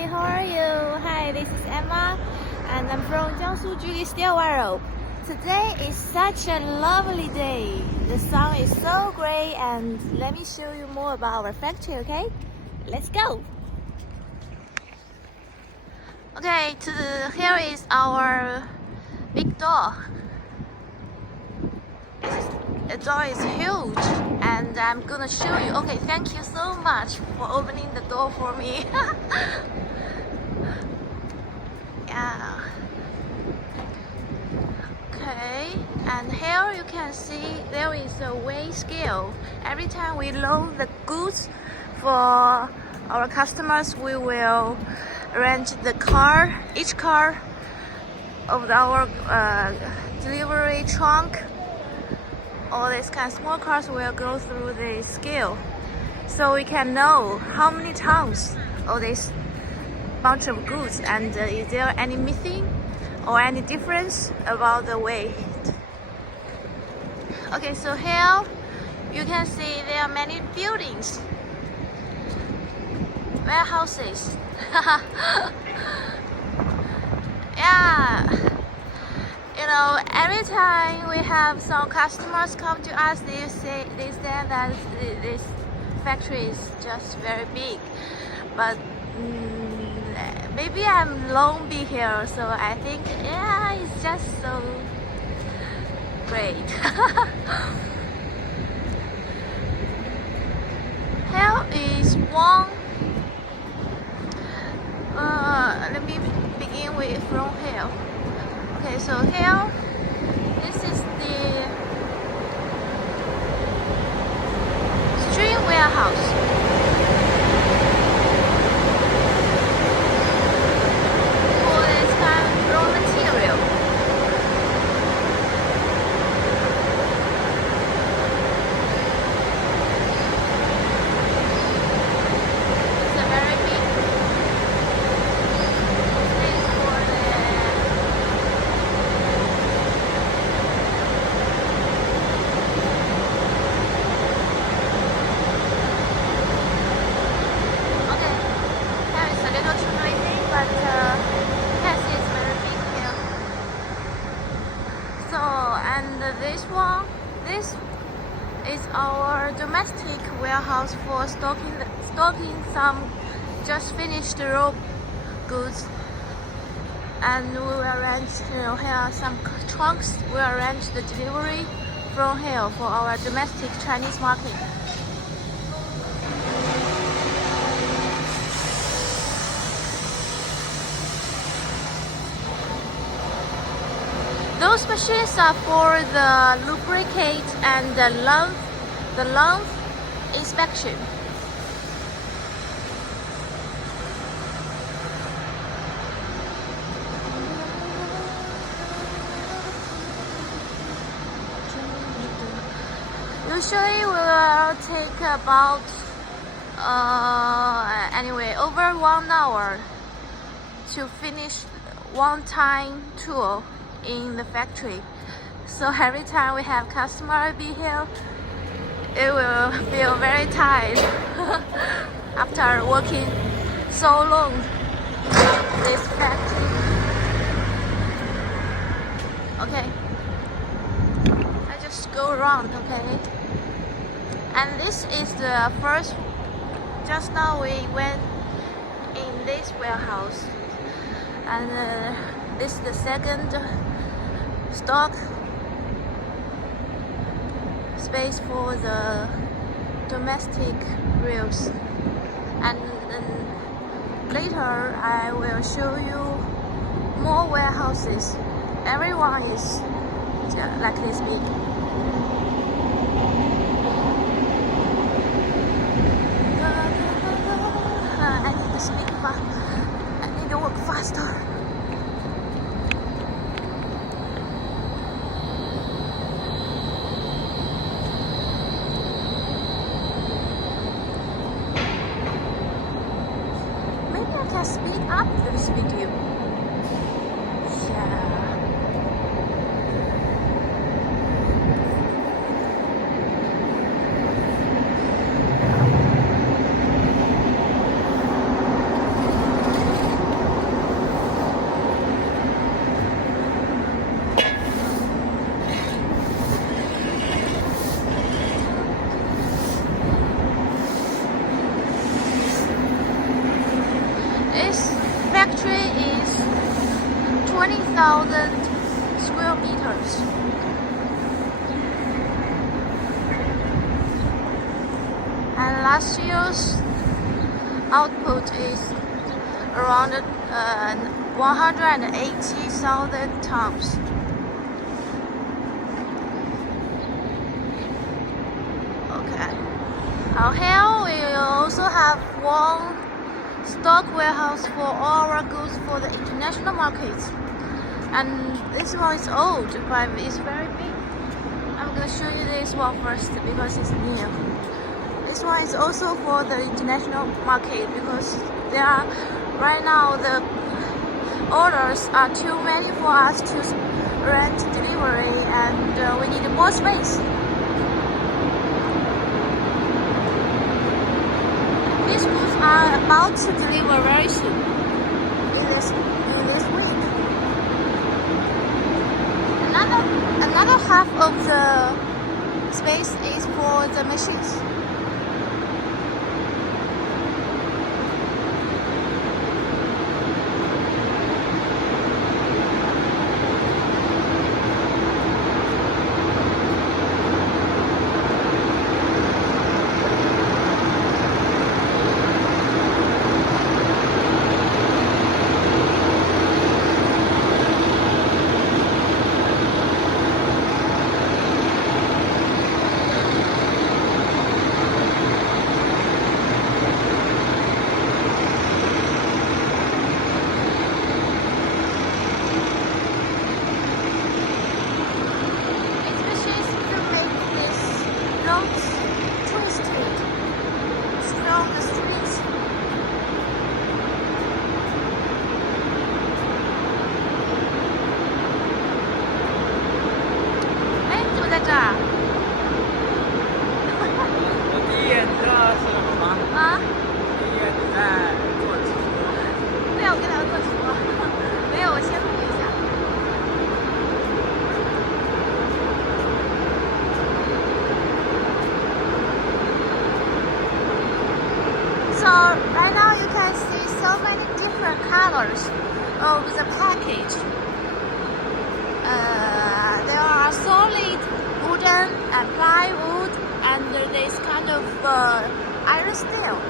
Hi, how are you? Hi, this is Emma, and I'm from Jiangsu, Juli Stillwater. Today is such a lovely day. The sun is so great, and let me show you more about our factory, okay? Let's go! Okay, here is our big door. The door is huge, and I'm gonna show you. Okay, thank you so much for opening the door for me. Yeah. Okay, and here you can see there is a weigh scale. Every time we load the goods for our customers, we will arrange the car, each car of our delivery trunk. All these kind of small cars will go through the scale, so we can know how many tons of this bunch of goods, and is there any missing or any difference about the weight. Okay, so here you can see there are many buildings, warehouses. Yeah, you know, every time we have some customers come to us, they say that this factory is just very big, but maybe I'm long be here, so I think yeah, it's just so great. Here is one. Let me begin with from here. Okay, so here, this is the stream warehouse. For this kind of raw material. It's a very big place for okay, here is a little too noisy, but yes, it's very big here. So, and this is our domestic warehouse for stocking some just finished raw goods, and we will arrange, here are some trunks. We will arrange the delivery from here for our domestic Chinese market. Those machines are for the lubricate and the length inspection. Usually we will take about anyway over 1 hour to finish one time tour in the factory. So every time we have customer be here, it will feel very tired after working so long in this factory. Okay, I just go around, okay? And this is the first, just now we went in this warehouse, and this is the second stock space for the domestic reels, and then later I will show you more warehouses. Everyone is like this big. I need to speak fast. I need to work faster. Maybe I can speak up this video. Yeah. 3,000 square meters. And last year's output is around 180,000 tons. Okay. Here we also have one stock warehouse for all our goods for the international markets. And this one is old, but it's very big. I'm gonna show you this one first because it's new. This one is also for the international market because there are right now the orders are too many for us to rent delivery, and we need more space. These goods are about to deliver very soon in this week. Another half of the space is for the machines. So right now you can see so many different colors of the package. There are solid wooden and plywood and this kind of iron steel.